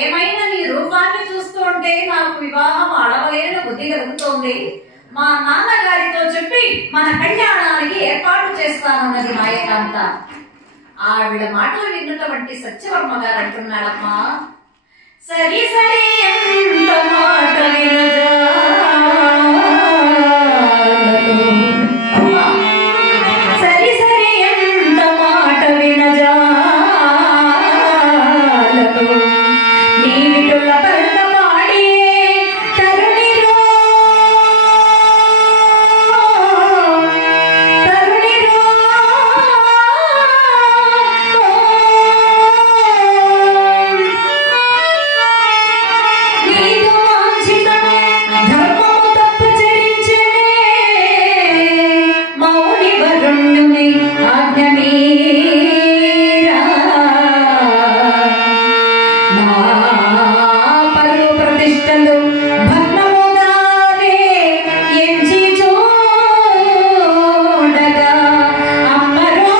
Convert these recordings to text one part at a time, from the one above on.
ఏమైనా నీ రూపాన్ని చూస్తూ ఉంటే నాకు వివాహం ఆడవలేని బుద్ధి కలుగుతోంది. మా నాన్నగారితో చెప్పి మన కళ్యాణానికి ఏర్పాటు చేస్తానన్నది మాయకాంత. ఆవిడ మాటలు విన్నటువంటి సత్యవర్మ గారు అంటున్నాడమ్మా, సరి సరి ఎంత మాట సరి సరి ఎంత మాట వినజాలను నీ విటుల పరద పాడి తరుణిరో తరుణిరో నీదు వాంఛితమే ధర్మము తప్పు చరించనే మౌని వరుణ్ణుని ఆజ్ఞ మీరా నా పరువు ప్రతిష్టలు భగ్నముగానే ఎంచి చూడగా అమ్మరో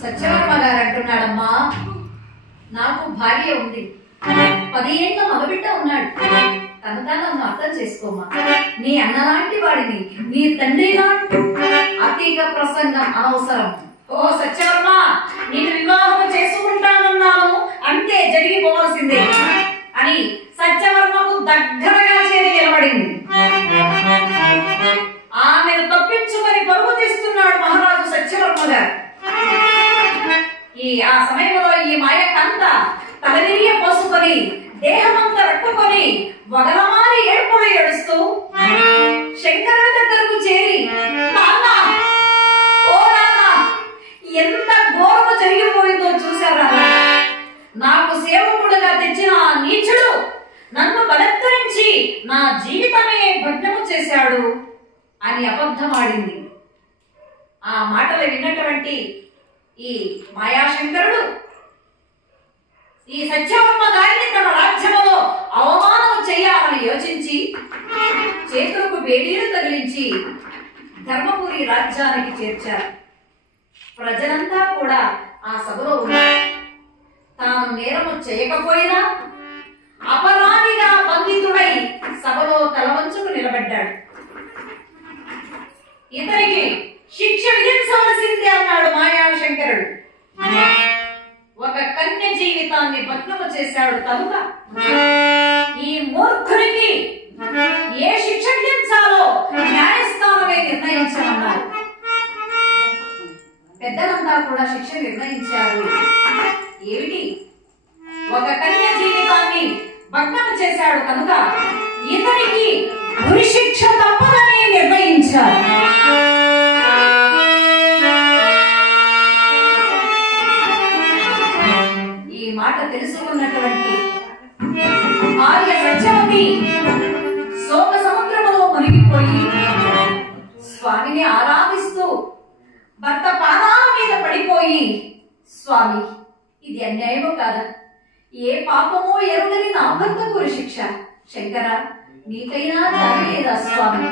సత్యవర్మ గారు అంటున్నాడమ్మా, నాకు భార్య ఉంది, 10 ఏళ్ల మగబిడ్డ ఉన్నాడు కనుక నన్ను అర్థం చేసుకోమా. నీ అన్నలాంటి వాడిని, నీ తండ్రి లాంటి అతీక ప్రసంగం అనవసరం. ఓ సత్యవర్మ, నేను వివాహం చేసుకుంటానన్నాను, అంతే జరిగిపోవాల్సిందే అని సత్యవర్మకు దగ్గరగా చేరి నిలబడింది. ఆమెను తప్పించుకొని పరుగు తీస్తున్నాడు మహారాజు సత్యవర్మ గారు. ఆ సమయంలో ఈ మాయకంత తలదిరియ పోసుకొని దేహమంతా రట్టుకొని వగలమారి ఏడుపులు ఏడుస్తూ శంకరుడి దగ్గరకు చేరి, నాన్న, ఓ నాన్న, ఎంత ఘోరము జరిగిపోయిందో చూశారా? నాకు సేవకుడుగా తెచ్చిన ఆ నీచుడు నన్ను బలత్కరించి నా జీవితమే భగ్నము చేశాడు అని అబద్ధమాడింది. ఆ మాటలు విన్నటువంటి ఈ మాయాశంకరుడు ఈ సత్యవర్మ గారిని తన రాజ్యములో అవమానం చేయాలని యోచించి చేతులకు వేడీలు తగిలించి ధర్మపురి రాజ్యానికి చేర్చారు. ప్రజలంతా కూడా ఆ సభలో ఉన్నారు. తాను నేరము చేయకపోయినా అపరాధిగా బంధితుడై సభలో తలవంచుకు నిలబడ్డాడు. ఇతనికి శిక్ష విధించవలసిందే అన్నాడు మాయాశంకరుడు. ఒక కన్య జీవితాన్ని భగ్నము చేశాడు కనుక ఈ మూర్ఖునికి ఏ శిక్ష విధించాలో న్యాయస్థానమే నిర్ణయించమన్నారు. పెద్దలంతా కూడా శిక్ష నిర్ణయించారు. ఏమిటి? ఒక కన్య జీవితాన్ని భగ్నము చేశాడు కనుక ఇతనికి ఉరి శిక్ష తప్పదని నిర్ణయించారు. ఈ మాట తెలుసుకున్నటువంటి ఆర్య సత్యవతి శోక సముద్రములో మునిగిపోయి స్వామిని ఆరాధిస్తూ భర్త పాదాల మీద పడిపోయి, స్వామి, ఇది అన్యాయమో కాదా? ఏ పాపమో ఎరుగని నా భర్తకు ఉరి శిక్ష. శంకర, నీకైనా జాలి లేదా స్వామి?